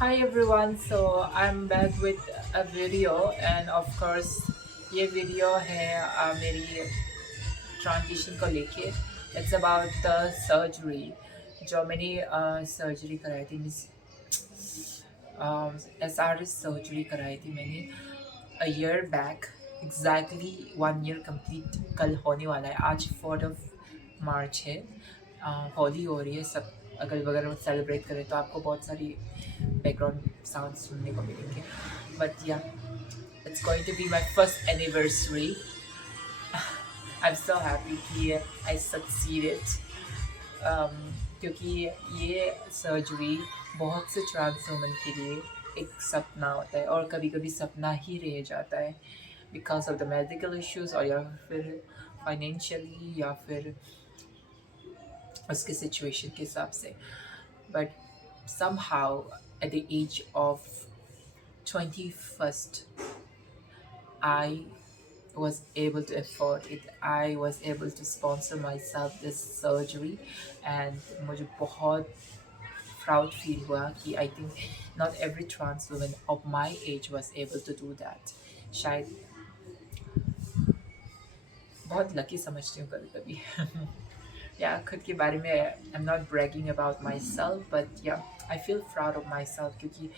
Hi everyone, so I'm back with a video and of course ये video है मेरी transition को लेके। इट्स अबाउट द सर्जरी जो मैंने सर्जरी कराई थी मिस SRS सर्जरी कराई थी मैंने a year back. Exactly 1 year complete कल होने वाला है। आज 4 मार्च है। होली हो रही है, सब अगल बगल सेलिब्रेट करें तो आपको बहुत सारी बैकग्राउंड साउंड सुनने को मिलेंगे। But yeah it's going to be my first anniversary. I am so happy कि आई सक्सीडेड, क्योंकि ये सर्जरी बहुत से ट्रांस वुमन के लिए एक सपना होता है और कभी कभी सपना ही रह जाता है because of the medical issues, और या फिर फाइनेंशियली या फिर उसके सिचुएशन के हिसाब से। But somehow at the age of 21st I was able to afford it. I was able to sponsor myself this surgery and मुझे बहुत proud feel हुआ कि I think not every trans woman of my age was able to do that. शायद बहुत lucky समझती हूँ कभी कभी। या खुद के बारे में I'm not bragging about myself, but yeah, I feel proud of myself क्योंकि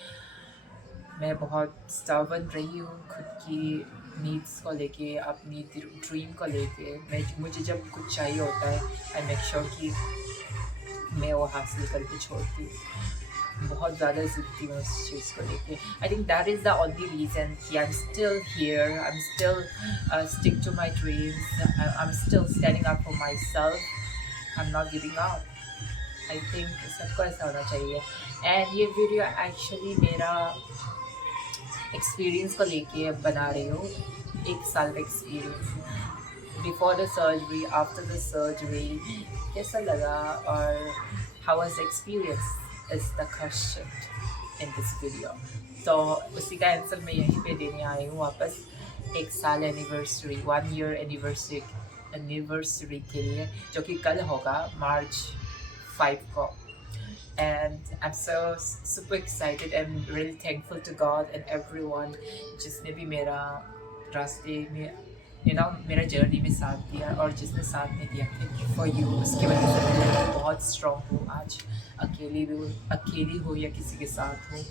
मैं बहुत स्टबर्न रही हूँ खुद की नीड्स को लेके, अपनी ड्रीम को लेके। मैं मुझे जब कुछ चाहिए होता है आई मेक श्योर कि मैं वो हासिल करके छोड़ती हूँ। बहुत ज़्यादा ज़िद्दी हूँ इस चीज़ को लेके। I think that is the only reason कि I am still here, I am still stick to my dreams, I am still standing up for my self, I am not giving up. I think सबको ऐसा होना चाहिए। And ये video actually मेरा experience को लेके बना रही हूँ। 1 साल का experience, before the surgery, after the surgery कैसा लगा और how was experience is the question in this video. तो उसी का आंसर मैं यहीं पे देने आई हूँ वापस। 1 साल एनिवर्सरी, 1 ईयर एनिवर्सरी के लिए, जो कि कल होगा March 5 को। And I'm so super excited and really thankful to God and everyone जिसने भी मेरा रास्ते में मेरा जर्नी में साथ दिया और जिसने साथ में दिया। Thank you for you. उसकी वजह से मैं बहुत स्ट्रॉन्ग हूँ आज। अकेली हो या किसी के साथ हूँ,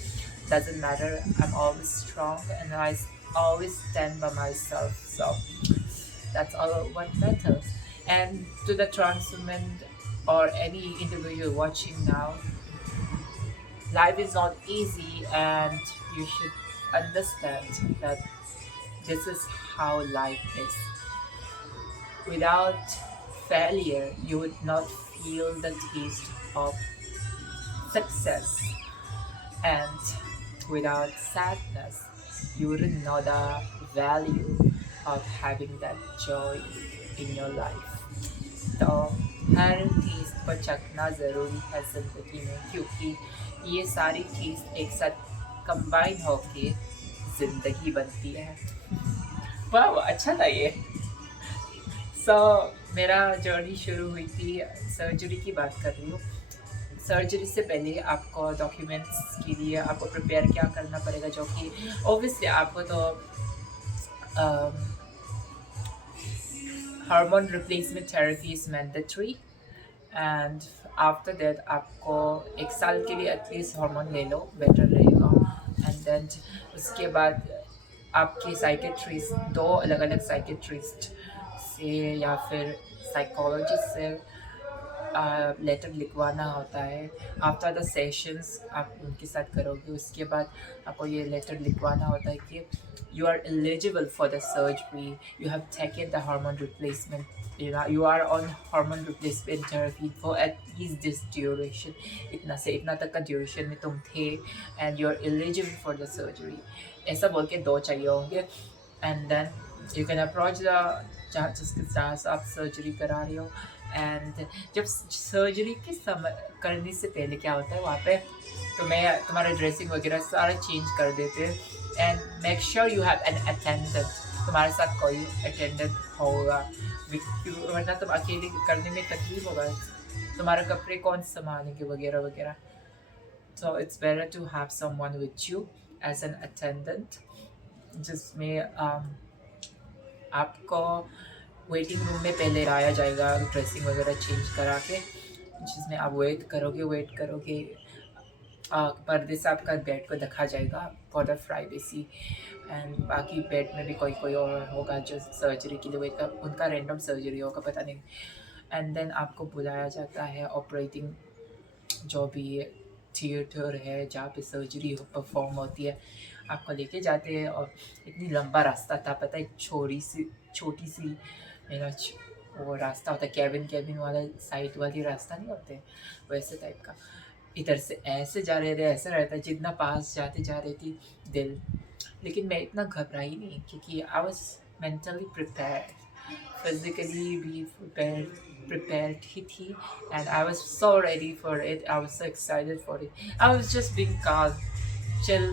doesn't matter, I'm always strong and I always stand by myself, so that's all what matters. And to the trans women or any individual watching now, life is not easy and you should understand that this is how life is. Without failure, you would not feel the taste of success, and without sadness, you wouldn't know the value of having that joy in your life. तो हर चीज़ को चखना ज़रूरी है ज़िंदगी में, क्योंकि ये सारी चीज़ एक साथ कंबाइन होके ज़िंदगी बनती है। वाह, अच्छा था ये। मेरा जर्नी शुरू हुई थी, सर्जरी की बात कर रही हूँ। सर्जरी से पहले आपको डॉक्यूमेंट्स के लिए आपको प्रिपेयर क्या करना पड़ेगा, जो कि ऑब्वियसली आपको तो hormone replacement therapy is mandatory. And after that आपको 1 साल के लिए एटलीस्ट हार्मोन ले लो, बेटर रहेगा। एंड देन उसके बाद आपके साइकेट्रिस्ट, 2 अलग अलग साइकेट्रिस्ट से या फिर साइकोलॉजिस्ट से लेटर लिखवाना होता है। आफ्टर द सेशंस आप उनके साथ करोगे, उसके बाद आपको ये लेटर लिखवाना होता है कि you are eligible for the surgery, you have taken the hormone replacement, you are on hormone replacement therapy for at least this duration, इतना से इतना तक का ड्यूरेशन में तुम थे and you are eligible for the surgery, ऐसा बोल के 2 चाहिए होंगे। and then you can approach the जहाँ जिसके साथ आप सर्जरी करा रहे हो। एंड जब सर्जरी के समय करने से पहले क्या होता है, वहाँ पे तुम्हारा ड्रेसिंग वगैरह सारा चेंज कर देते हैं। And make sure you have an attendant, तुम्हारे साथ कोई अटेंडेंट होगा, वरना तुम अकेले करने में तकलीफ होगा, तुम्हारे कपड़े कौन संभालेंगे वगैरह वगैरह। So it's better to have someone with you as an attendant, जिसमें आपको वेटिंग रूम में पहले आया जाएगा ड्रेसिंग वगैरह चेंज करा के, जिसमें आप वेट करोगे पर्दे से आपका बेड को दिखा जाएगा फॉर द प्राइवेसी। एंड बाकी बेड में भी कोई कोई और होगा जो सर्जरी के लिए वेट कर, उनका रैंडम सर्जरी होगा पता नहीं। एंड देन आपको बुलाया जाता है ऑपरेटिंग जो भी थिएटर है जहाँ पे सर्जरी परफॉर्म होती है, आपको लेके जाते हैं। और इतनी लंबा रास्ता था पता है, छोटी सी मेरा वो रास्ता होता है कैबिन वाला साइड वाली रास्ता नहीं होते वैसे टाइप का, इधर से ऐसे जा रहे थे, ऐसा रहता है जितना पास जाते जा रही थी दिल। लेकिन मैं इतना घबराई नहीं क्योंकि I was mentally prepared, physically भी prepared ही थी, and I was so ready for it. I was so excited for it. I was just being calm, chill.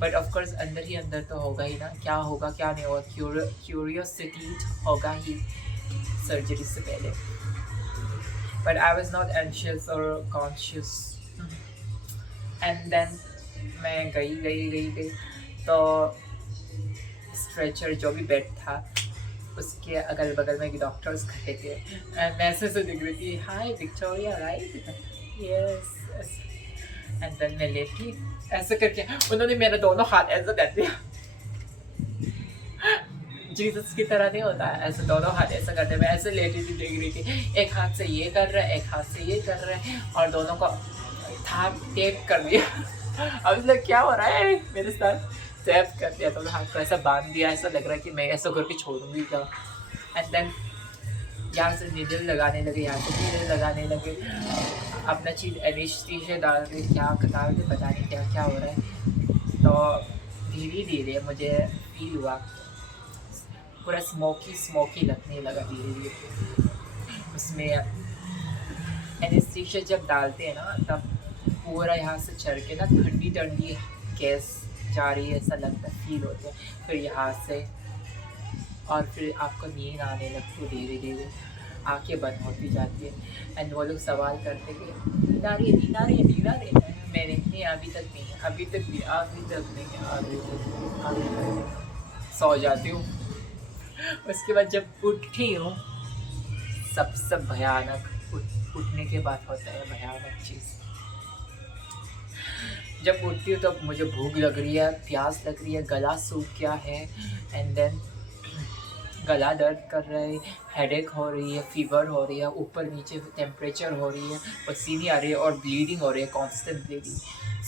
But of course अंदर ही अंदर तो होगा ही ना, क्या होगा क्या नहीं होगा, क्यूरियोसिटी होगा ही सर्जरी से पहले। But I was not anxious or conscious. And then मैं गई तो स्ट्रेचर जो भी बेड था उसके अगल बगल में डॉक्टर्स खड़े थे, एंड मैं ऐसे दिख रही थी, hi Victoria right, yes. And then मैं लेटी ऐसे करके, उन्होंने मेरा दोनों हाथ ऐसे कर दिया, जीसस की तरह नहीं होता है ऐसे दोनों हाथ ऐसा करते, मैं ऐसे लेटी थी देख रही थी, एक हाथ से ये कर रहा है एक हाथ से ये कर रहा है और दोनों को था टेप कर दिया। अब मतलब क्या हो रहा है मेरे साथ, टैप कर दिया तो हाथ को ऐसा बांध दिया, ऐसा लग रहा है कि मैं ऐसा करके छोड़ूंगी क्या। एंड देन यहाँ से नीडल लगाने लगे, यहाँ से नीडल लगाने लगे, अपना चीज़ एनेस्थीसिया डाल के क्या कतार के पता नहीं क्या क्या हो रहा है। तो धीरे धीरे मुझे फील हुआ पूरा स्मोकी लगने लगा धीरे धीरे। उसमें एनेस्थीसिया जब डालते हैं ना तब पूरा यहाँ से चढ़ के ना ठंडी गैस जा रही है ऐसा लगता है, फील होता है। फिर यहाँ से और फिर आपको नींद आने लगती है, धीरे धीरे आंखें बंद होती जाती है। एंड वो लोग सवाल करते कि नींद आ रही है, मैंने नहीं अभी तक नहीं, सो जाती हूँ। उसके बाद जब उठी हूँ सबसे भयानक उठने के बाद होता है भयानक चीज़। जब उठती हूँ तब मुझे भूख लग रही है, प्यास लग रही है, गला सूख गया है, एंड देन गला दर्द कर रहा है, हेडेक हो रही है, फीवर हो रही है, ऊपर नीचे टेम्परेचर हो रही है, पसीने आ रही है और ब्लीडिंग हो रही है, कांस्टेंट ब्लीडिंग।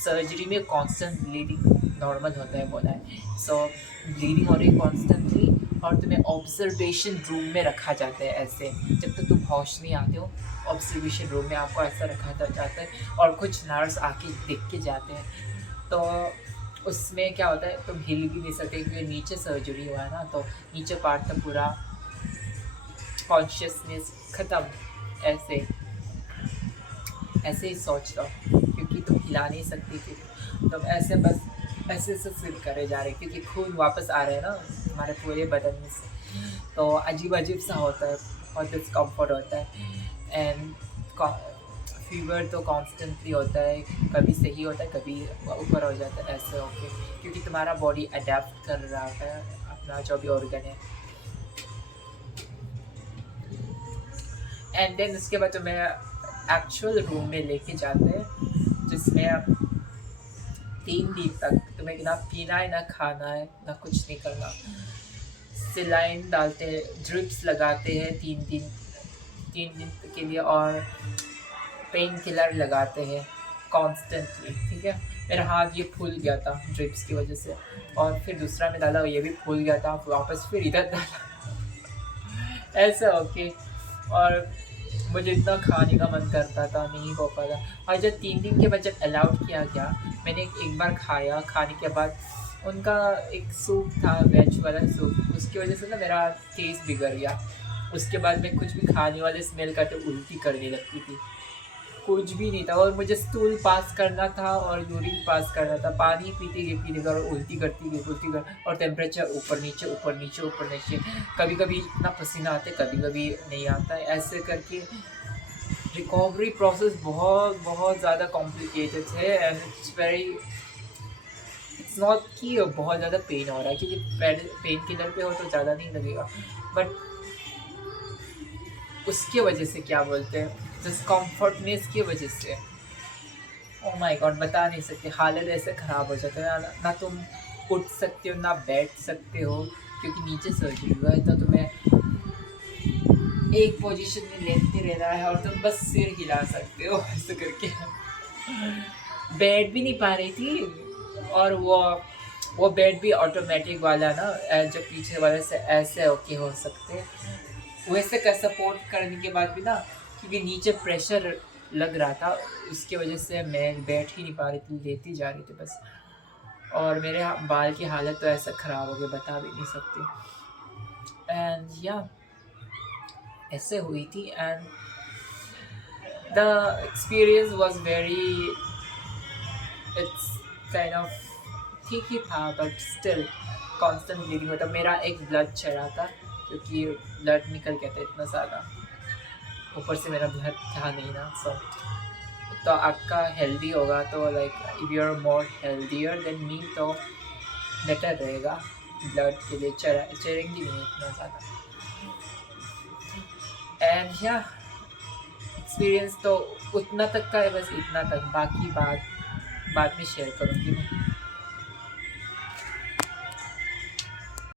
सर्जरी में कांस्टेंट ब्लीडिंग नॉर्मल होता है बोला है। सो ब्लीडिंग हो रही है कॉन्स्टेंटली और तुम्हें ऑब्जर्वेशन रूम में रखा जाता है ऐसे, जब तक तुम होश नहीं आते हो ऑब्जर्वेशन रूम में आपको ऐसा रखा जाता है और कुछ नर्स आके देख के जाते हैं। तो उसमें क्या होता है तुम हिल भी नहीं सकते क्योंकि नीचे सर्जरी हुआ है ना, तो नीचे पार्ट तक पूरा कॉन्शियसनेस ख़त्म, ऐसे ही सोच लो क्योंकि तुम हिला नहीं सकती थी, तो ऐसे बस ऐसे सिर करे जा रहे क्योंकि खून वापस आ रहे हैं ना हमारे पूरे बदन में से, तो अजीब सा होता है, बहुत डिस्कम्फर्ट होता है। एंड फीवर तो कॉन्स्टेंटली होता है, कभी सही होता है कभी ऊपर हो जाता है ऐसे होके, क्योंकि तुम्हारा बॉडी अडेप्ट कर रहा होता है अपना जो भी ऑर्गन है। एंड देन उसके बाद तुम्हें एक्चुअल रूम में लेके जाते हैं जिसमें 3 दिन तक तुम्हें ना पीना है ना खाना है ना कुछ नहीं करना। सिलाइन डालते हैं, ड्रिप्स लगाते हैं 3 दिन के लिए और पेन किलर लगाते हैं कॉन्स्टेंटली, ठीक है। मेरा हाथ ये फूल गया था ड्रिप्स की वजह से और फिर दूसरा में डाला ये भी फूल गया था, वापस फिर इधर डाला ऐसा ओके। और मुझे इतना खाने का मन करता था नहीं हो पाता, और जब 3 दिन के बाद जब अलाउड किया गया मैंने एक बार खाया, खाने के बाद उनका एक सूप था वेज वाला सूप, उसकी वजह से ना मेरा टेस्ट बिगड़ गया। उसके बाद मैं कुछ भी खाने वाले स्मेल करते उल्टी करने लगती थी, कुछ भी नहीं था। और मुझे स्टूल पास करना था और यूरिन पास करना था, पानी पीते और उल्टी करती और टेम्परेचर ऊपर नीचे, कभी कभी इतना पसीना आता है कभी कभी नहीं आता है, ऐसे करके रिकवरी प्रोसेस बहुत बहुत ज़्यादा कॉम्प्लिकेटेड है एंड इट्स नॉट कि बहुत ज़्यादा पेन हो रहा है, क्योंकि पेन किलर पे हो तो ज़्यादा नहीं लगेगा, बट उसके वजह से क्या बोलते हैं, डिस्कम्फर्टनेस की वजह से, ओ माय गॉड बता नहीं सकते, हालत ऐसे ख़राब हो जाता है ना तुम उठ सकते हो ना बैठ सकते हो, क्योंकि नीचे सर्जरी हुआ है तो तुम्हें एक पोजीशन में लेटते रहना है और तुम बस सिर हिला सकते हो ऐसे करके। बैठ भी नहीं पा रही थी, और वो बेड भी ऑटोमेटिक वाला ना, जो पीछे वाले से ऐसे ओके हो सकते, वैसे का सपोर्ट करने के बाद भी ना, क्योंकि नीचे प्रेशर लग रहा था, उसकी वजह से मैं बैठ ही नहीं पा रही थी, लेती जा रही थी बस। और मेरे बाल की हालत तो ऐसा ख़राब हो गई, बता भी नहीं सकती। एंड या ऐसे हुई थी, and the experience was very, it's kind of ठीक ही था, बट स्टिल कांस्टेंट ब्लीडिंग, मतलब मेरा एक ब्लड चढ़ा था, क्योंकि ब्लड निकल गया था इतना ज़्यादा, ऊपर से मेरा ब्लड था नहीं ना, सो तो आपका हेल्दी होगा तो like if you are more healthier than me तो बेटर रहेगा, ब्लड के लिए चढ़ेंगी नहीं इतना ज़्यादा। एंड या एक्सपीरियंस तो उतना तक का है, बस इतना तक, बाकी बात बाद में शेयर करूँगी मैं।